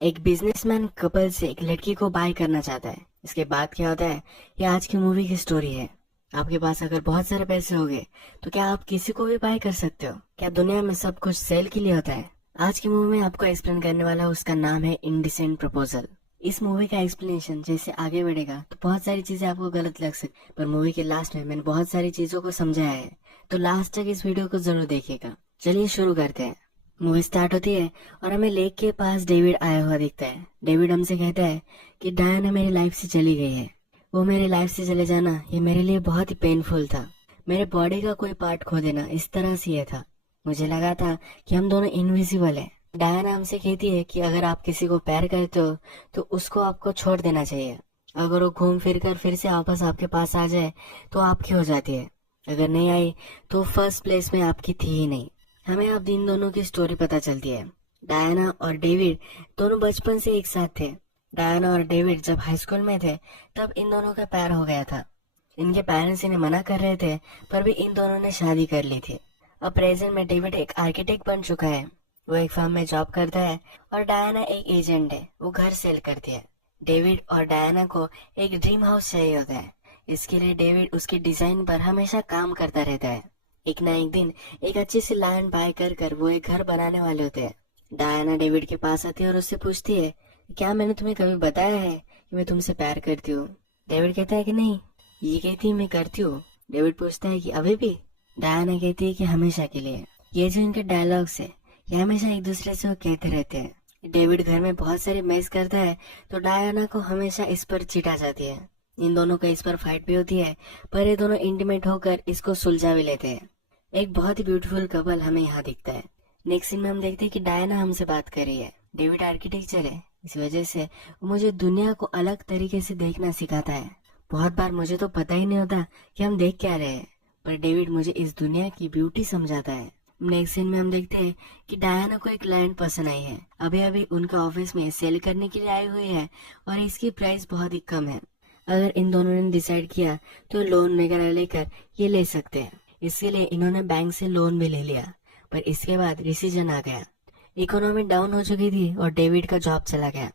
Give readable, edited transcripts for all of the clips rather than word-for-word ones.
एक businessman couple से एक लड़की को बाय करना चाहता है। इसके बाद क्या होता है, ये आज की मूवी की स्टोरी है। आपके पास अगर बहुत सारे पैसे हो गए तो क्या आप किसी को भी बाय कर सकते हो? क्या दुनिया में सब कुछ सेल के लिए होता है? आज की मूवी में आपको एक्सप्लेन करने वाला हूँ, उसका नाम है इंडिसेंट प्रपोजल। इस मूवी का एक्सप्लेनेशन जैसे आगे बढ़ेगा तो बहुत सारी चीजें आपको गलत लग सकती, पर मूवी के लास्ट में मैंने बहुत सारी चीजों को समझाया है, तो लास्ट तक इस वीडियो को जरूर देखिएगा। चलिए शुरू करते हैं। मूवी स्टार्ट होती है और हमें लेक के पास डेविड आया हुआ दिखता है। डेविड हमसे कहता है कि डायना मेरी लाइफ से चली गई है। वो मेरी लाइफ से चले जाना ये मेरे लिए बहुत ही पेनफुल था। मेरे बॉडी का कोई पार्ट खो देना इस तरह से ये था। मुझे लगा था कि हम दोनों इनविजिबल है। डायना हमसे कहती है कि अगर आप किसी को प्यार करते हो तो उसको आपको छोड़ देना चाहिए। अगर वो घूम फिर कर फिर से वापस आपके पास आ जाए तो आपकी हो जाती है, अगर नहीं आई तो फर्स्ट प्लेस में आपकी थी ही नहीं। हमें अब इन दोनों की स्टोरी पता चलती है। डायना और डेविड दोनों बचपन से एक साथ थे। डायना और डेविड जब हाई स्कूल में थे तब इन दोनों का प्यार हो गया था। इनके पेरेंट्स इन्हें मना कर रहे थे, पर भी इन दोनों ने शादी कर ली थी। अब प्रेजेंट में डेविड एक आर्किटेक्ट बन चुका है। वो एक फर्म में जॉब करता है और डायना एक एजेंट है, वो घर सेल करती है। डेविड और डायना को एक ड्रीम हाउस चाहिए होता है। इसके लिए डेविड उसके डिजाइन पर हमेशा काम करता रहता है। एक ना एक दिन एक अच्छी सी लैंड बाय कर वो एक घर बनाने वाले होते हैं। डायना डेविड के पास आती है और उससे पूछती है, क्या मैंने तुम्हें कभी बताया है कि मैं तुमसे प्यार करती हूँ? डेविड कहता है कि नहीं। ये कहती है मैं करती हूँ। डेविड पूछता है कि अभी भी? डायना कहती है कि हमेशा के लिए। ये जो इनके डायलॉग्स है ये हमेशा एक दूसरे से वो कहते रहते हैं। डेविड घर में बहुत सारी मैस करता है तो डायना को हमेशा इस पर चिढ़ आ जाती है। इन दोनों का इस पर फाइट भी होती है, पर ये दोनों इंटीमेट होकर इसको सुलझा भी लेते हैं। एक बहुत ही ब्यूटीफुल कपल हमें यहाँ दिखता है। नेक्स्ट सीन में हम देखते हैं कि डायना हमसे बात कर रही है। डेविड आर्किटेक्चर है, इस वजह से वो मुझे दुनिया को अलग तरीके से देखना सिखाता है। बहुत बार मुझे तो पता ही नहीं होता कि हम देख क्या रहे हैं, पर डेविड मुझे इस दुनिया की ब्यूटी समझाता है। नेक्स्ट सीन में हम देखते हैं कि डायना को एक लैंड पसंद आई है। अभी अभी उनका ऑफिस में सेल करने के लिए आई हुई है और इसकी प्राइस बहुत ही कम है। अगर इन दोनों ने डिसाइड किया तो लोन वगैरह लेकर ये ले सकते हैं। इसके लिए इन्होंने बैंक से लोन भी ले लिया, पर इसके बाद रिसीजन आ गया। इकोनॉमी डाउन हो चुकी थी और डेविड का जॉब चला गया।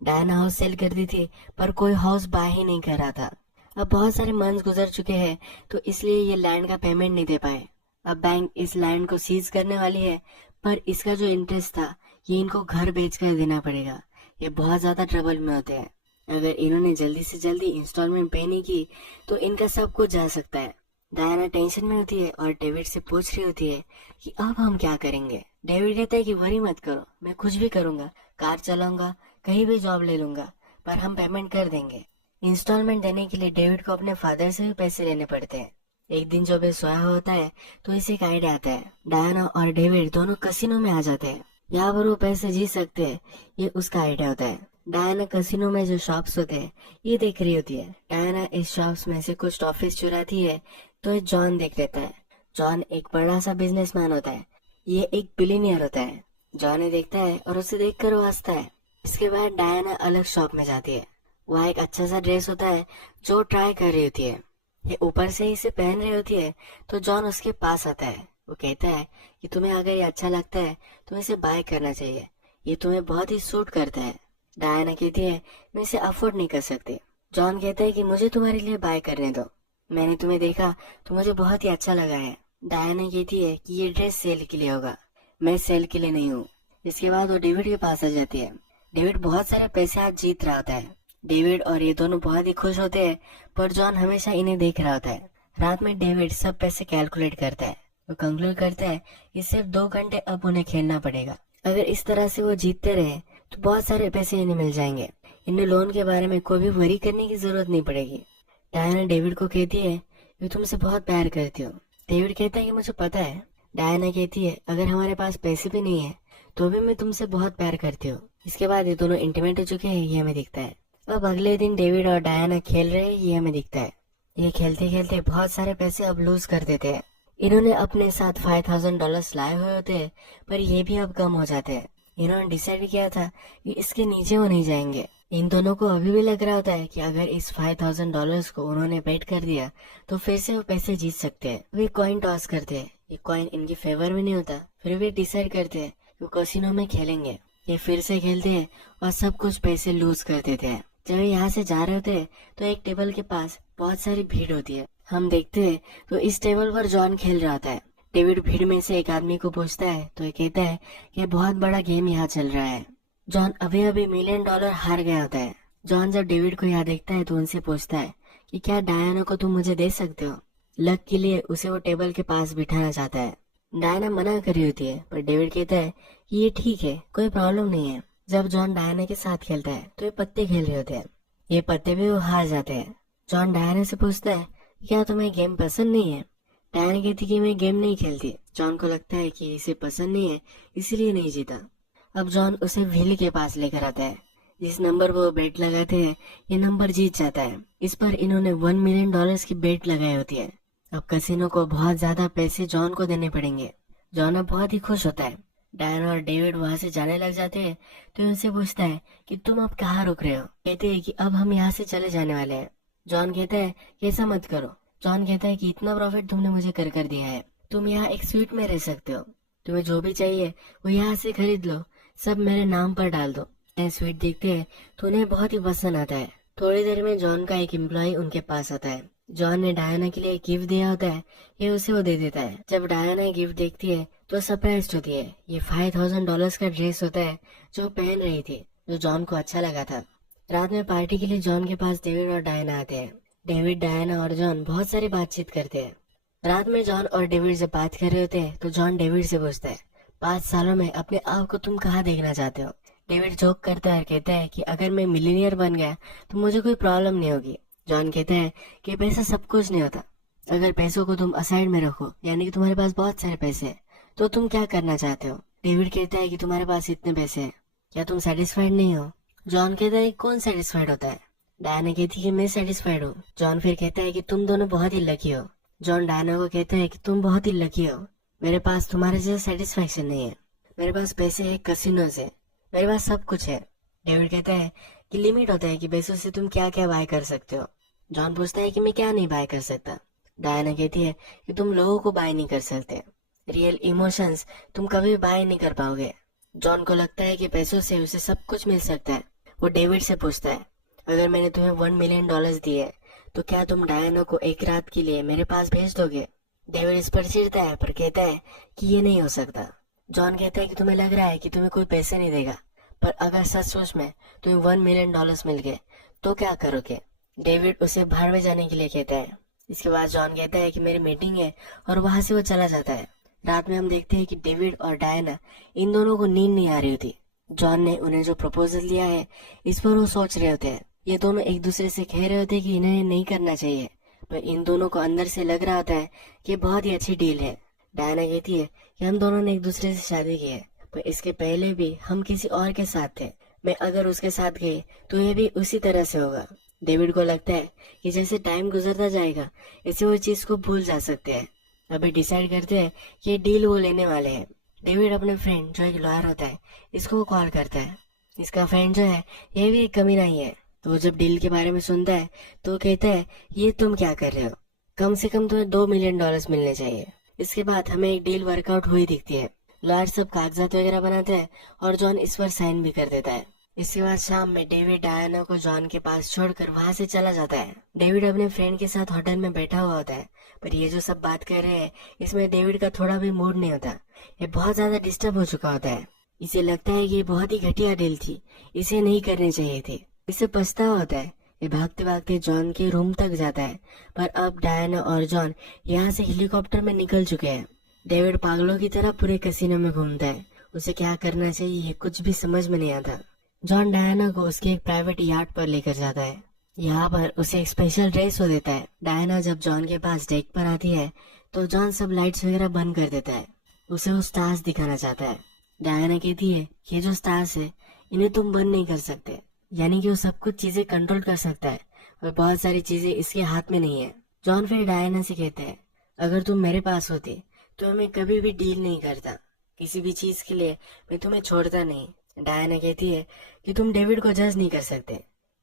डायना हाउस सेल कर दी थी, पर कोई हाउस बाय ही नहीं कर रहा था। अब बहुत सारे मंथ्स गुजर चुके हैं, तो इसलिए ये लैंड का पेमेंट नहीं दे पाए। अब बैंक इस लैंड को सीज करने वाली है, पर इसका जो इंटरेस्ट था ये इनको घर बेचकर देना पड़ेगा। ये बहुत ज्यादा ट्रबल में होते हैं। अगर इन्होंने जल्दी से जल्दी इंस्टॉलमेंट पे नहीं की तो इनका सब कुछ जा सकता है। डायना टेंशन में होती है और डेविड से पूछ रही होती है कि अब हम क्या करेंगे। डेविड कहता है कि वरी मत करो, मैं कुछ भी करूंगा, कार चलाऊंगा, कहीं भी जॉब ले लूंगा, पर हम पेमेंट कर देंगे। इंस्टॉलमेंट देने के लिए डेविड को अपने फादर से भी पैसे लेने पड़ते हैं। एक दिन जब ये सोया होता है तो इसे एक आइडिया आता है। डायना और डेविड दोनों कसिनो में आ जाते हैं। यहाँ पर वो पैसे जीत सकते हैं, ये उसका आइडिया होता है। डायना कसिनो में जो शॉप्स होते हैं ये देख रही होती है। डायना इस शॉप्स में से कुछ टॉफीज चुराती है तो ये जॉन देख लेता है। जॉन एक बड़ा सा बिजनेसमैन होता है, ये एक बिलियनियर होता है। जॉन ये देखता है और उसे देखकर वो हंसता है। इसके बाद डायना अलग शॉप में जाती है। वहाँ एक अच्छा सा ड्रेस होता है जो ट्राई कर रही होती है। ये ऊपर से इसे पहन रही होती है तो जॉन उसके पास आता है। वो कहता है कि तुम्हें अगर ये अच्छा लगता है तो इसे बाय करना चाहिए, ये तुम्हें बहुत ही सूट करता है। डायना कहती है मैं इसे अफोर्ड नहीं कर सकती। जॉन कहता है कि मुझे तुम्हारे लिए बाय करने दो, मैंने तुम्हें देखा तो मुझे बहुत ही अच्छा लगा है। डायना कहती है कि ये ड्रेस सेल के लिए होगा, मैं सेल के लिए नहीं हूँ। इसके बाद वो डेविड के पास आ जाती है। डेविड बहुत सारे पैसे आज जीत रहा होता है। डेविड और ये दोनों बहुत ही खुश होते हैं, पर जॉन हमेशा इन्हें देख रहा होता है। रात में डेविड सब पैसे कैलकुलेट करता है। वो कंक्लूड करता है कि सिर्फ 2 घंटे अब उन्हें खेलना पड़ेगा। अगर इस तरह से वो जीतते रहे तो बहुत सारे पैसे इन्हें मिल जाएंगे। इन्हें लोन के बारे में कोई भी वरी करने की जरूरत नहीं पड़ेगी। डायना डेविड को कहती है मैं तुमसे बहुत प्यार करती हूँ। डेविड कहता है कि मुझे पता है। डायना कहती है अगर हमारे पास पैसे भी नहीं है तो भी मैं तुमसे बहुत प्यार करती हूँ। इसके बाद ये दोनों इंटीमेट हो चुके हैं, ये हमें दिखता है। अब अगले दिन डेविड और डायना खेल रहे हैं, ये हमें दिखता है। ये खेलते खेलते बहुत सारे पैसे अब लूज कर देते हैं। इन्होंने अपने साथ $5000 लाए हुए होते हैं, पर ये भी अब कम हो जाते हैं। इन्होंने डिसाइड किया था कि इसके नीचे वो नहीं जाएंगे। इन दोनों को अभी भी लग रहा होता है कि अगर इस $5000 को उन्होंने बेट कर दिया तो फिर से वो पैसे जीत सकते हैं। वे कॉइन टॉस करते हैं, ये कॉइन इनके फेवर में नहीं होता, फिर वे डिसाइड करते हैं कि वो कैसीनो में खेलेंगे। ये फिर से खेलते हैं और सब कुछ पैसे लूज कर देते हैं। जब ये यहाँ से जा रहे होते हैं तो एक टेबल के पास बहुत सारी भीड़ होती है। हम देखते हैं तो इस टेबल पर जॉन खेल रहा होता है। डेविड भीड़ में से एक आदमी को पूछता है तो ये कहता है कि बहुत बड़ा गेम यहाँ चल रहा है। जॉन अभी अभी $1 मिलियन हार गया होता है। जॉन जब डेविड को यहाँ देखता है तो उनसे पूछता है कि क्या डायना को तुम मुझे दे सकते हो। लक के लिए उसे वो टेबल के पास बिठाना चाहता है। डायना मना कर रही होती है पर डेविड कहता है कि ये ठीक है, कोई प्रॉब्लम नहीं है। जब जॉन डायना के साथ खेलता है तो ये पत्ते खेल रहे होते हैं। ये पत्ते भी वो हार जाते हैं। जॉन डायना से पूछता है क्या तुम्हें गेम पसंद नहीं है। डायना कहती कि मैं गेम नहीं खेलती। जॉन को लगता है कि इसे पसंद नहीं है इसलिए नहीं जीता। अब जॉन उसे व्हील के पास लेकर आता है। जिस नंबर पर वो बेट लगाते हैं ये नंबर जीत जाता है। इस पर इन्होंने $1 मिलियन की बेट लगाई होती है। अब कसिनो को बहुत ज्यादा पैसे जॉन को देने पड़ेंगे। जॉन अब बहुत ही खुश होता है। डायना और डेविड वहाँ से जाने लग जाते हैं तो उनसे पूछता है कि तुम अब कहाँ रुक रहे हो। कहते हैं कि अब हम यहाँ से चले जाने वाले हैं। जॉन कहता है कि ऐसा मत करो। जॉन कहता है कि इतना प्रॉफिट तुमने मुझे कर दिया है, तुम यहाँ एक स्वीट में रह सकते हो। तुम्हें जो भी चाहिए वो यहाँ से खरीद लो, सब मेरे नाम पर डाल दो। स्वीट देखते हैं तो उन्हें बहुत ही पसंद आता है। थोड़ी देर में जॉन का एक एम्प्लॉय उनके पास आता है। जॉन ने डायना के लिए एक गिफ्ट दिया होता है, ये उसे वो दे देता है। जब डायना गिफ्ट देखती है तो सरप्राइज होती है। ये $5000 का ड्रेस होता है जो वो पहन रही थी, जो जॉन को अच्छा लगा था। रात में पार्टी के लिए जॉन के पास डेविड और डायना आते हैं। डेविड, डायना और जॉन बहुत सारी बातचीत करते हैं। रात में जॉन और डेविड जब बात कर रहे होते हैं तो जॉन डेविड से पूछता है 5 सालों में अपने आप को तुम कहाँ देखना चाहते हो। डेविड जोक करता है, कहता है कि अगर मैं मिलीनियर बन गया तो मुझे कोई प्रॉब्लम नहीं होगी। जॉन कहता है कि पैसा सब कुछ नहीं होता। अगर पैसों को तुम असाइड में रखो, यानी कि तुम्हारे पास बहुत सारे पैसे हैं, तो तुम क्या करना चाहते हो। डेविड कहता है कि तुम्हारे पास इतने पैसे हैं, क्या तुम सेटिस्फाइड नहीं हो। जॉन कहता है कौन सेटिस्फाइड होता है। डायना कहती है कि मैं सेटिस्फाइड हूँ। जॉन फिर कहता है कि तुम दोनों बहुत ही लकी हो। जॉन डायना को कहता है कि तुम बहुत ही लकी हो, मेरे पास तुम्हारे जैसा सेटिस्फेक्शन नहीं है। मेरे पास पैसे है कसिनो से, मेरे पास सब कुछ है। डेविड कहता है कि लिमिट होता है कि पैसों से तुम क्या क्या बाय कर सकते हो। जॉन पूछता है कि मैं क्या नहीं बाय कर सकता। डायना कहती है कि तुम लोगों को बाय नहीं कर सकते, रियल इमोशंस तुम कभी बाय नहीं कर पाओगे। जॉन को लगता है कि पैसों से उसे सब कुछ मिल सकता है। वो डेविड से पूछता है अगर मैंने तुम्हें $1 मिलियन दिए तो क्या तुम डायना को एक रात के लिए मेरे पास भेज दोगे। डेविड इस पर चिढ़ता है पर कहता है कि ये नहीं हो सकता। जॉन कहता है कि तुम्हें लग रहा है कि तुम्हें कोई पैसे नहीं देगा, पर अगर सच में तुम्हें $1 मिलियन मिल गए तो क्या करोगे। डेविड उसे बाहर में जाने के लिए कहता है। इसके बाद जॉन कहता है कि मेरी मीटिंग है और वहां से वो चला जाता है। रात में हम देखते हैं कि डेविड और डायना, इन दोनों को नींद नहीं आ रही होती। जॉन ने उन्हें जो प्रपोजल दिया है इस पर वो सोच रहे होते हैं। ये दोनों एक दूसरे से कह रहे होते हैं कि इन्हें नहीं करना चाहिए, पर इन दोनों को अंदर से लग रहा होता है कि बहुत ही अच्छी डील है। डायना कहती है कि हम दोनों ने एक दूसरे से शादी की है, पर इसके पहले भी हम किसी और के साथ थे। मैं अगर उसके साथ गई तो ये भी उसी तरह से होगा। डेविड को लगता है कि जैसे टाइम गुजरता जाएगा ऐसे वो चीज को भूल जा सकते हैं। अभी डिसाइड करते हैं कि ये डील वो लेने वाले हैं। डेविड अपने फ्रेंड जो एक लॉयर होता है इसको कॉल करता है। इसका फ्रेंड जो है ये भी एक कमीना ही है। तो जब डील के बारे में सुनता है तो कहता है ये तुम क्या कर रहे हो, कम से कम तुम्हें $2 मिलियन मिलने चाहिए। इसके बाद हमें एक डील वर्कआउट हुई दिखती है। लॉयर सब कागजात वगैरह बनाते हैं और जॉन इस पर साइन भी कर देता है। इसके बाद शाम में डेविड डायना को जॉन के पास छोड़कर वहां से चला जाता है। डेविड अपने फ्रेंड के साथ होटल में बैठा हुआ होता है, पर ये जो सब बात कर रहे हैं इसमें डेविड का थोड़ा भी मूड नहीं होता। ये बहुत ज्यादा डिस्टर्ब हो चुका होता है। इसे लगता है कि ये बहुत ही घटिया डील थी, इसे नहीं करनी चाहिए थी। इसे पछतावा होता है। ये भागते भागते जॉन के रूम तक जाता है, पर अब डायना और जॉन यहाँ से हेलीकॉप्टर में निकल चुके हैं। डेविड पागलों की तरह पूरे कैसीनो में घूमता है। उसे क्या करना चाहिए ये कुछ भी समझ में नहीं आता। जॉन डायना को उसके एक प्राइवेट यार्ड पर लेकर जाता है। यहाँ पर उसे एक स्पेशल ड्रेस हो देता है। डायना जब जॉन के पास डेक पर आती है तो जॉन सब लाइट्स वगैरह बंद कर देता है। उसे वो स्टार्स दिखाना चाहता है। डायना कहती है ये जो स्टार्स है इन्हें तुम बंद नहीं कर सकते, यानी कि वो सब कुछ चीजें कंट्रोल कर सकता है और बहुत सारी चीजें इसके हाथ में नहीं है। जॉन फिर डायना से कहते हैं अगर तुम मेरे पास होती तो मैं कभी भी डील नहीं करता, किसी भी चीज के लिए मैं तुम्हें छोड़ता नहीं। डायना कहती है कि तुम डेविड को जज नहीं कर सकते,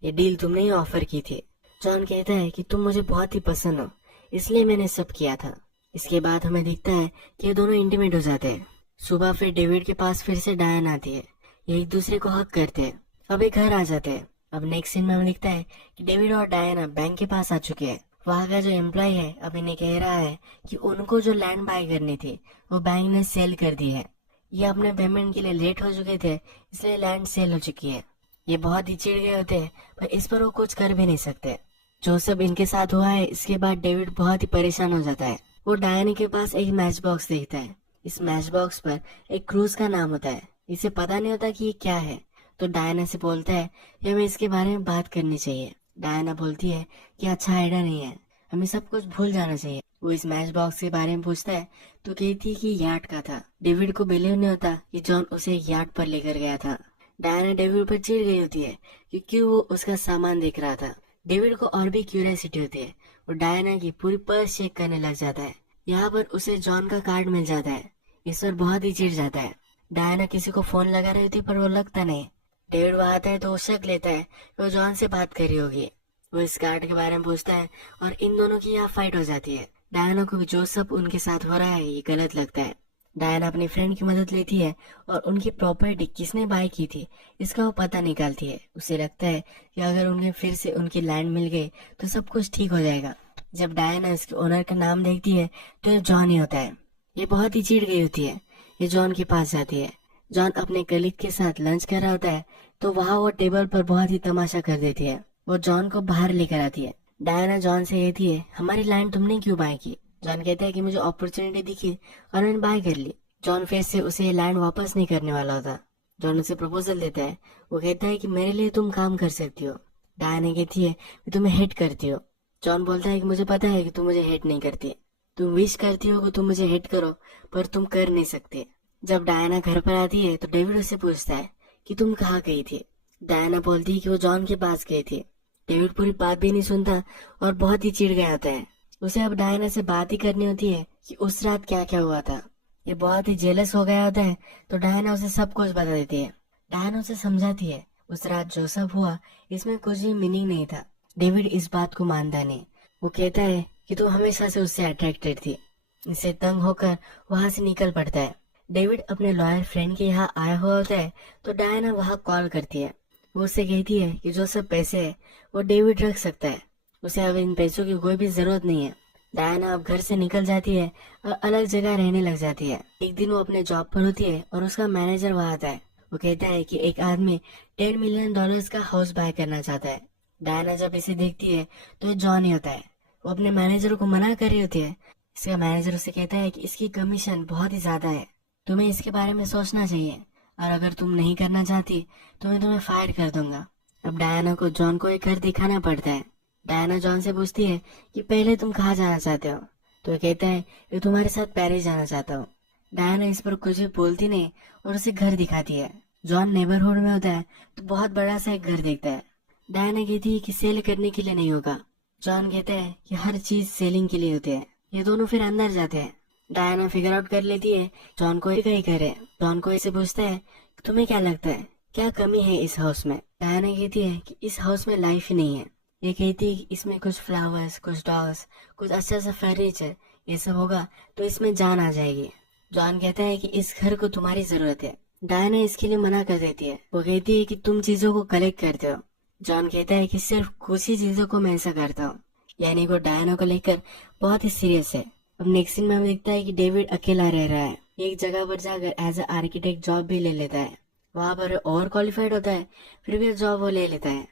ये डील तुमने ही ऑफर की थी। जॉन कहता है कि तुम मुझे बहुत ही पसंद हो, इसलिए मैंने सब किया था। इसके बाद हमें दिखता है कि ये दोनों इंटीमेट हो जाते हैं। सुबह फिर डेविड के पास फिर से डायना आती है। ये एक दूसरे को हक करते अब एक घर आ जाते हैं। अब नेक्स्ट सीन में हमें दिखता है कि डेविड और डायना बैंक के पास आ चुके हैं। वहाँ का जो एम्प्लॉय है अब इन्हें कह रहा है कि उनको जो लैंड बाय करनी थी वो बैंक ने सेल कर दी है। ये अपने पेमेंट के लिए लेट हो चुके थे, इसलिए लैंड सेल हो चुकी है। ये बहुत ही चिढ़ गए होते हैं, पर इस पर वो कुछ कर भी नहीं सकते। जो सब इनके साथ हुआ है इसके बाद डेविड बहुत ही परेशान हो जाता है। वो डायना के पास एक मैच बॉक्स देखता है। इस मैच बॉक्स पर एक क्रूज का नाम होता है। इसे पता नहीं होता कि ये क्या है, तो डायना से बोलता है कि हमें इसके बारे में बात करनी चाहिए। डायना बोलती है कि अच्छा आइडिया नहीं है, हमें सब कुछ भूल जाना चाहिए। वो इस मैच बॉक्स के बारे में पूछता है तो कहती है कि यार्ड का था। डेविड को बिलीव नहीं होता कि जॉन उसे यार्ड पर लेकर गया था। डायना डेविड पर चिढ़ गई होती है कि क्यों वो उसका सामान देख रहा था। डेविड को और भी क्यूरियोसिटी होती है, वो डायना की पूरी पर्स चेक करने लग जाता है। यहाँ पर उसे जॉन का कार्ड मिल जाता है। इस पर बहुत ही चिढ़ जाता है। डायना किसी को फोन लगा रही थी पर वो लगता नहीं। डेविड वहाँ आता है तो वो शक लेता है कि वो जॉन से बात कर रही होगी। वो इस कार्ड के बारे में पूछता है और इन दोनों की यहाँ फाइट हो जाती है। डायना को जो सब उनके साथ हो रहा है ये गलत लगता है। डायना अपनी फ्रेंड की मदद लेती है और उनकी प्रॉपर्टी किसने बाय की थी इसका वो पता निकालती है। उसे लगता है कि अगर उन्हें फिर से उनकी लैंड मिल गई तो सब कुछ ठीक हो जाएगा। जब डायना इसके ओनर का नाम देखती है तो ये जॉन ही होता है। ये बहुत ही चिढ़ गई होती है। ये जॉन के पास जाती है। जॉन अपने कलीग के साथ लंच कर रहा होता है तो वहाँ वो टेबल पर बहुत ही तमाशा कर देती है। वो जॉन को बाहर लेकर आती है। डायना जॉन से कहती है हमारी लैंड तुमने क्यों बाय की। जॉन कहता है कि मुझे अपॉर्चुनिटी दिखी और मैंने बाय कर ली। जॉन फिर से उसे लैंड वापस नहीं करने वाला होता। जॉन उसे प्रपोजल देता है। वो कहता है कि मेरे लिए तुम काम कर सकती हो। डायना कहती है कि तुम्हें हेट करती हो। जॉन बोलता है कि मुझे पता है कि तुम मुझे हेट नहीं करती। तुम विश करती हो कि तुम मुझे हेट करो पर तुम कर नहीं सकते। जब डायना घर पर आती है तो डेविड उससे पूछता है कि तुम कहाँ गई थी। डायना बोलती है कि वो जॉन के पास गई थी। डेविड पूरी बात भी नहीं सुनता और बहुत ही चिढ़ गया होता है। उसे अब डायना से बात ही करनी होती है कि उस रात क्या क्या हुआ था। ये बहुत ही जेलस हो गया होता है तो डायना उसे सब कुछ बता देती है। डायना उसे समझाती है उस रात जो सब हुआ इसमें कुछ भी मीनिंग नहीं था। डेविड इस बात को मानता नहीं। वो कहता है कि तू हमेशा से उससे अट्रैक्टेड थी। इससे तंग होकर वहाँ से निकल पड़ता है। डेविड अपने लॉयर फ्रेंड के यहाँ आया हुआ होता है तो डायना वहाँ कॉल करती है। वो उससे कहती है कि जो सब पैसे है वो डेविड रख सकता है, उसे अब इन पैसों की कोई भी जरूरत नहीं है। डायना अब घर से निकल जाती है और अलग जगह रहने लग जाती है। एक दिन वो अपने जॉब पर होती है और उसका मैनेजर वहाँ आता है। वो कहता है कि एक आदमी $10 मिलियन का हाउस बाय करना चाहता है। डायना जब इसे देखती है तो ये जॉन ही होता है। वो अपने मैनेजर को मना कर रही होती है। इसका मैनेजर उसे कहता है कि इसकी कमीशन बहुत ही ज्यादा है, तुम्हें इसके बारे में सोचना चाहिए और अगर तुम नहीं करना चाहती तो मैं तुम्हें फायर कर दूंगा। अब डायना को जॉन को एक घर दिखाना पड़ता है। डायना जॉन से पूछती है कि पहले तुम कहाँ जाना चाहते हो, तो वो कहता है कि तुम्हारे साथ पेरिस जाना चाहता हूँ। डायना इस पर कुछ भी बोलती नहीं और उसे घर दिखाती है। जॉन नेबरहुड में होता है तो बहुत बड़ा सा एक घर देखता है। डायना कहती है कि सेल करने के लिए नहीं होगा। जॉन कहता है कि हर चीज सेलिंग के लिए होती है। ये दोनों फिर अंदर जाते हैं। डायना फिगर आउट कर लेती है जॉन को एक ही घर है। जॉन को इसे पूछता है तुम्हें क्या लगता है क्या कमी है इस हाउस में। डायना कहती है कि इस हाउस में लाइफ ही नहीं है। ये कहती है कि इसमें कुछ फ्लावर्स, कुछ डॉल्स, कुछ अच्छा सा फर्नीचर ये सब होगा तो इसमें जान आ जाएगी। जॉन कहता है कि इस घर को तुम्हारी जरूरत है। डायना इसके लिए मना कर देती है। वो कहती है कि तुम चीजों को कलेक्ट करते हो। जॉन कहता है कि सिर्फ कुछ ही चीजों को मैं ऐसा करता हूँ। यानी वो डायना को लेकर बहुत ही सीरियस है। अब नेक्स्ट सीन में हमें दिखता है कि डेविड अकेला रह रहा है। एक जगह पर जाकर एज अ आर्किटेक्ट जॉब भी ले लेता है। वहाँ पर ओवर क्वालिफाइड होता है फिर भी जॉब वो ले लेता है।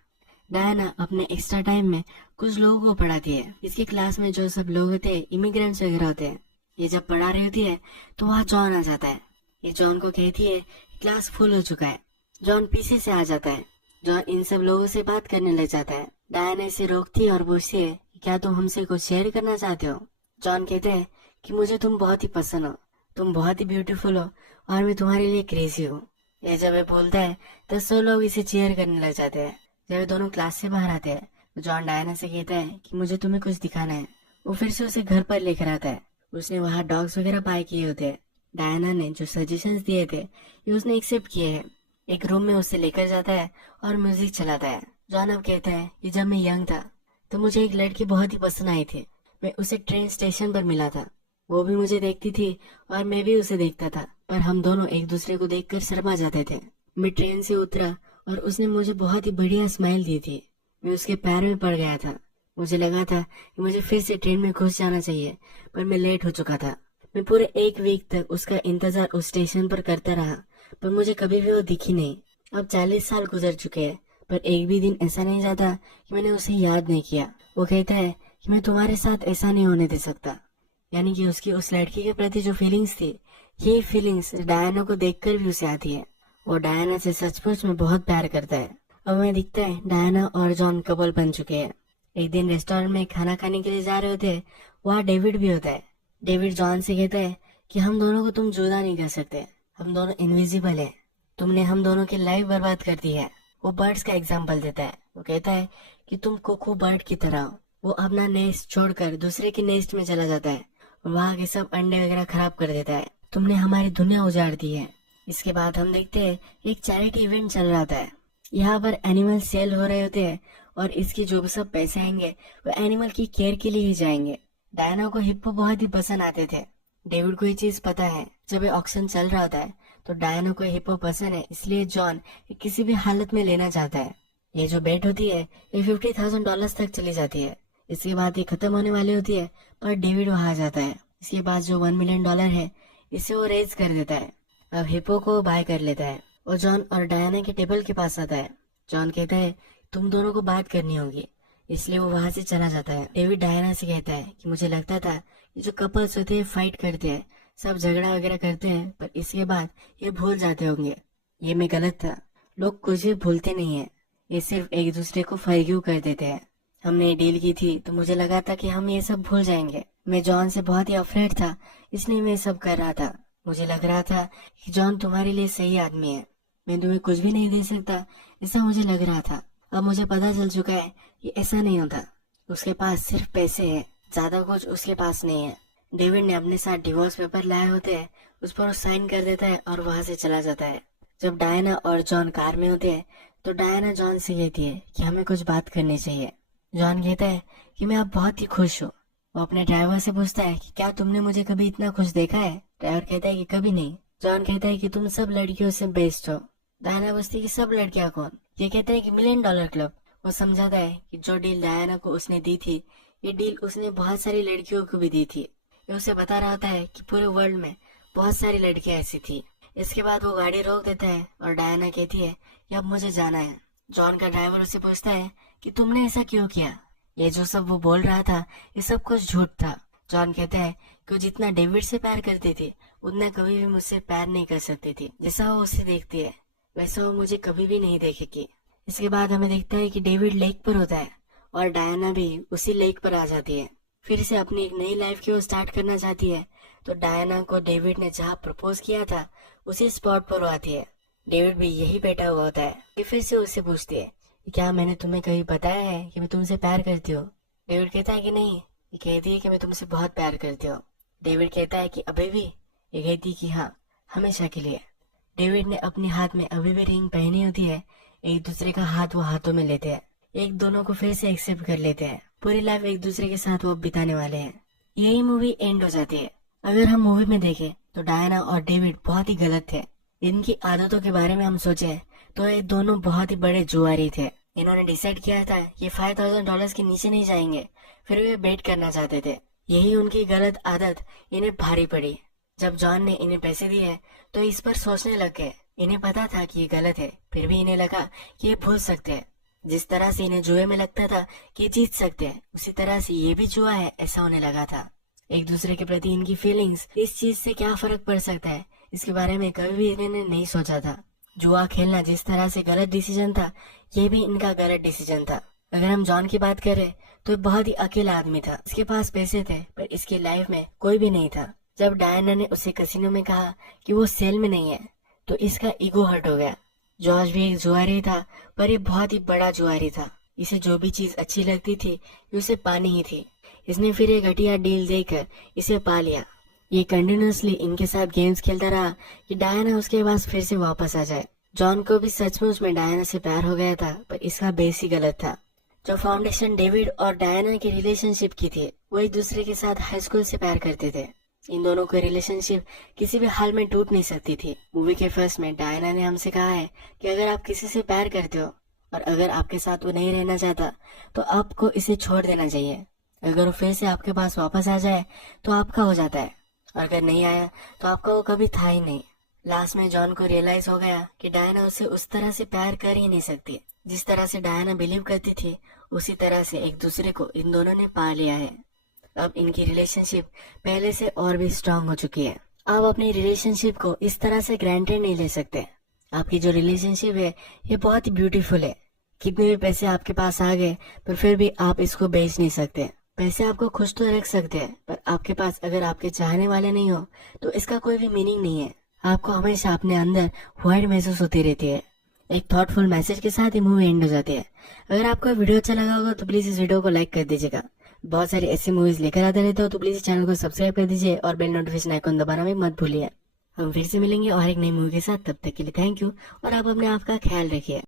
डायना अपने एक्स्ट्रा टाइम में कुछ लोगों को पढ़ाती है। इसकी क्लास में जो सब लोग होते हैं इमिग्रेंट्स वगैरह होते हैं। ये जब पढ़ा रही होती है तो वहाँ जॉन आ जाता है। ये जॉन को कहती है क्लास फुल हो चुका है। जॉन पीछे से आ जाता है। जॉन इन सब लोगों से बात करने लग जाता है। डायना इसे रोकती है और पूछती है क्या तुम हमसे कुछ शेयर करना चाहते हो। जॉन कहते हैं कि मुझे तुम बहुत ही पसंद हो, तुम बहुत ही ब्यूटीफुल हो और मैं तुम्हारे लिए क्रेजी हूँ। ये जब ये बोलता है तो सब लोग इसे चीयर करने लग जाते हैं। जब ये दोनों क्लास से बाहर आते हैं तो जॉन डायना से कहता है कि मुझे तुम्हें कुछ दिखाना है। वो फिर से उसे घर पर लेकर आता है। उसने वहाँ डॉग्स वगैरह बाय किए होते हैं। डायना ने जो सजेशंस दिए थे ये उसने एक्सेप्ट किए हैं। एक रूम में उसे लेकर जाता है और म्यूजिक चलाता है। जॉन अब कहता है कि जब मैं यंग था तो मुझे एक लड़की बहुत ही पसंद आई थी। मैं उसे ट्रेन स्टेशन पर मिला था। वो भी मुझे देखती थी और मैं भी उसे देखता था, पर हम दोनों एक दूसरे को देखकर शर्मा जाते थे। मैं ट्रेन से उतरा और उसने मुझे बहुत ही बढ़िया स्माइल दी थी। मैं उसके पैर में पड़ गया था। मुझे लगा था कि मुझे फिर से ट्रेन में घुस जाना चाहिए, पर मैं लेट हो चुका था। मैं पूरे 1 वीक तक उसका इंतजार उस स्टेशन पर करता रहा, पर मुझे कभी भी वो दिखी नहीं। अब 40 साल गुजर चुके हैं, पर एक भी दिन ऐसा नहीं जाता कि मैंने उसे याद नहीं किया। वो कहता है कि मैं तुम्हारे साथ ऐसा नहीं होने दे सकता। यानी कि उसकी उस लड़की के प्रति जो फीलिंग्स थी, ये फीलिंग्स डायना को देखकर भी उसे आती है। वो डायना से सचमुच में बहुत प्यार करता है। अब हमें दिखता है डायना और जॉन कपल बन चुके हैं। एक दिन रेस्टोरेंट में खाना खाने के लिए जा रहे होते हैं। वहाँ डेविड भी होता है। डेविड जॉन से कहता है कि हम दोनों को तुम जुदा नहीं कर सकते, हम दोनों इनविजिबल है, तुमने हम दोनों की लाइफ बर्बाद कर दी है। वो बर्ड्स का एग्जाम्पल देता है। वो कहता है कि तुम कुकू बर्ड की तरह हो। वो अपना नेस्ट छोड़कर दूसरे के नेस्ट में चला जाता है, वहाँ के सब अंडे वगैरह खराब कर देता है। तुमने हमारी दुनिया उजाड़ दी है। इसके बाद हम देखते हैं एक चैरिटी इवेंट चल रहा था। यहाँ पर एनिमल सेल हो रहे होते हैं और इसके जो भी सब पैसे आएंगे वो एनिमल की केयर के लिए ही जाएंगे। डायना को हिप्पो बहुत ही पसंद आते थे। डेविड को ये चीज पता है। जब ये ऑक्शन चल रहा होता है तो डायना को हिप्पो पसंद है, इसलिए जॉन किसी भी हालत में लेना चाहता है। ये जो बेट होती है ये $50,000 तक चली जाती है। इसके बाद ये खत्म होने वाली होती है, पर डेविड वहां आ जाता है। इसके बाद जो $1 मिलियन है इसे वो रेज कर देता है। अब हिप्पो को बाय कर लेता है। वो जॉन और डायना के टेबल के पास आता है। जॉन कहता है तुम दोनों को बात करनी होगी, इसलिए वो वहां से चला जाता है। डेविड डायना से कहता है कि मुझे लगता था ये जो कपल्स होते हैं फाइट करते हैं, सब झगड़ा वगैरह करते हैं, पर इसके बाद ये भूल जाते होंगे। ये मैं गलत था। लोग कुछ भी भूलते नहीं है, ये सिर्फ एक दूसरे को फॉरगिव कर देते हैं। हमने डील की थी तो मुझे लगा था कि हम ये सब भूल जाएंगे। मैं जॉन से बहुत ही अफ्रेड था, इसलिए मैं सब कर रहा था। मुझे लग रहा था कि जॉन तुम्हारे लिए सही आदमी है, मैं तुम्हें कुछ भी नहीं दे सकता, ऐसा मुझे लग रहा था। अब मुझे पता चल चुका है कि ऐसा नहीं होता। उसके पास सिर्फ पैसे है, ज्यादा कुछ उसके पास नहीं है। डेविड ने अपने साथ डिवोर्स पेपर लाए होते हैं, उस पर वो साइन कर देता है और वहां से चला जाता है। जब डायना और जॉन कार में होते हैं तो डायना जॉन से कहती है कि हमें कुछ बात करनी चाहिए। जॉन कहता है कि मैं अब बहुत ही खुश हूँ। वो अपने ड्राइवर से पूछता है कि क्या तुमने मुझे कभी इतना खुश देखा है। ड्राइवर कहता है कि कभी नहीं। जॉन कहता है कि तुम सब लड़कियों से बेस्ट हो। डायना पूछती है कि सब लड़कियां कौन। ये कहता है कि $1 मिलियन क्लब। वो समझाता है कि जो डील डायना को उसने दी थी, ये डील उसने बहुत सारी लड़कियों को भी दी थी। ये उसे बता रहा होता है कि पूरे वर्ल्ड में बहुत सारी लड़कियां ऐसी थी। इसके बाद वो गाड़ी रोक देता है और डायना कहती है कि अब मुझे जाना है। जॉन का ड्राइवर उसे पूछता है कि तुमने ऐसा क्यों किया। ये जो सब वो बोल रहा था ये सब कुछ झूठ था। जॉन कहता है कि वो जितना डेविड से प्यार करती थी उतना कभी भी मुझसे प्यार नहीं कर सकती थी। जैसा वो उसे देखती है वैसा वो मुझे कभी भी नहीं देखेगी। इसके बाद हमें देखता है कि डेविड लेक पर होता है और डायना भी उसी लेक पर आ जाती है। फिर से अपनी एक नई लाइफ की वो स्टार्ट करना चाहती है। तो डायना को डेविड ने जहाँ प्रपोज किया था उसी स्पॉट पर वो आती है। डेविड भी यही बैठा हुआ होता है। ये फिर से उससे पूछती है क्या मैंने तुम्हें कभी बताया है कि मैं तुमसे प्यार करती हूँ। डेविड कहता है कि नहीं। ये कहती है कि मैं तुमसे बहुत प्यार करती हूँ। डेविड कहता है कि अभी भी। ये कहती है कि हाँ, हमेशा के लिए। डेविड ने अपने हाथ में अभी भी रिंग पहनी होती है। एक दूसरे का हाथ वो हाथों में लेते हैं, एक दोनों को फिर से एक्सेप्ट कर लेते हैं। पूरी लाइफ एक दूसरे के साथ वो बिताने वाले हैं। यही मूवी एंड हो जाती है। अगर हम मूवी में देखें तो डायना और डेविड बहुत ही गलत थे। इनकी आदतों के बारे में हम सोचे तो ये दोनों बहुत ही बड़े जुआरी थे। इन्होंने डिसाइड किया था ये $5,000 के नीचे नहीं जाएंगे, फिर वे बेट करना चाहते थे। यही उनकी गलत आदत इन्हें भारी पड़ी। जब जॉन ने इन्हें पैसे दिए तो इस पर सोचने लग गए। इन्हें पता था कि ये गलत है, फिर भी इन्हें लगा कि ये भूल सकते हैं। जिस तरह से इन्हें जुए में लगता था कि जीत सकते हैं, उसी तरह से ये भी जुआ है ऐसा उन्हें लगा था। एक दूसरे के प्रति इनकी फीलिंग्स, इस चीज से क्या फर्क पड़ सकता है, इसके बारे में कभी भी इन्होंने नहीं सोचा था। जुआ खेलना जिस तरह से गलत डिसीजन था, ये भी इनका गलत डिसीजन था। अगर हम जॉन की बात करें तो बहुत ही अकेला आदमी था। इसके पास पैसे थे पर इसकी लाइफ में कोई भी नहीं था। जब डायना ने उसे कसिनो में कहा कि वो सेल में नहीं है तो इसका ईगो हर्ट हो गया। जॉर्ज भी एक जुआरी था, पर ये बहुत ही बड़ा जुआरी था। इसे जो भी चीज अच्छी लगती थी ये उसे पानी ही थी। इसने फिर एक घटिया डील देकर इसे पा लिया। ये कंटिन्यूअसली इनके साथ गेम्स खेलता रहा कि डायना उसके पास फिर से वापस आ जाए। जॉन को भी सचमुच में डायना से प्यार हो गया था, पर इसका बेस ही गलत था। जो फाउंडेशन डेविड और डायना की रिलेशनशिप की थी, वो एक दूसरे के साथ हाई स्कूल से प्यार करते थे। इन दोनों की रिलेशनशिप किसी भी हाल में टूट नहीं सकती थी। मूवी के फर्स्ट में डायना ने हमसे कहा है कि अगर आप किसी से प्यार करते हो और अगर आपके साथ वो नहीं रहना चाहता तो आपको इसे छोड़ देना चाहिए। अगर वो फिर से आपके पास वापस आ जाए तो आपका हो जाता है, और अगर नहीं आया तो आपका वो कभी था ही नहीं। लास्ट में जॉन को रियलाइज हो गया कि डायना उससे उस तरह से प्यार कर ही नहीं सकती जिस तरह से डायना बिलीव करती थी। उसी तरह से एक दूसरे को इन दोनों ने पा लिया है। अब इनकी रिलेशनशिप पहले से और भी स्ट्रांग हो चुकी है। आप अपनी रिलेशनशिप को इस तरह से ग्रांटेड नहीं ले सकते। आपकी जो रिलेशनशिप है ये बहुत ही ब्यूटीफुल है। कितने भी पैसे आपके पास आ गए पर फिर भी आप इसको बेच नहीं सकते। पैसे आपको खुश तो रख सकते हैं, पर आपके पास अगर आपके चाहने वाले नहीं हो तो इसका कोई भी मीनिंग नहीं है। आपको हमेशा अपने अंदर वाइड महसूस होती रहती है। एक थॉटफुल मैसेज के साथ ही मूवी एंड हो जाती है। अगर आपको वीडियो अच्छा लगा होगा तो प्लीज इस वीडियो को लाइक कर दीजिएगा। बहुत सारी ऐसी मूवीज लेकर आते रहते हो तो प्लीज इस चैनल को सब्सक्राइब कर दीजिए और बेल नोटिफिकेशन आइकन दबाना भी मत भूलिए। हम फिर से मिलेंगे और एक नई मूवी के साथ। तब तक के लिए थैंक यू और आप अपने आप का ख्याल रखिए।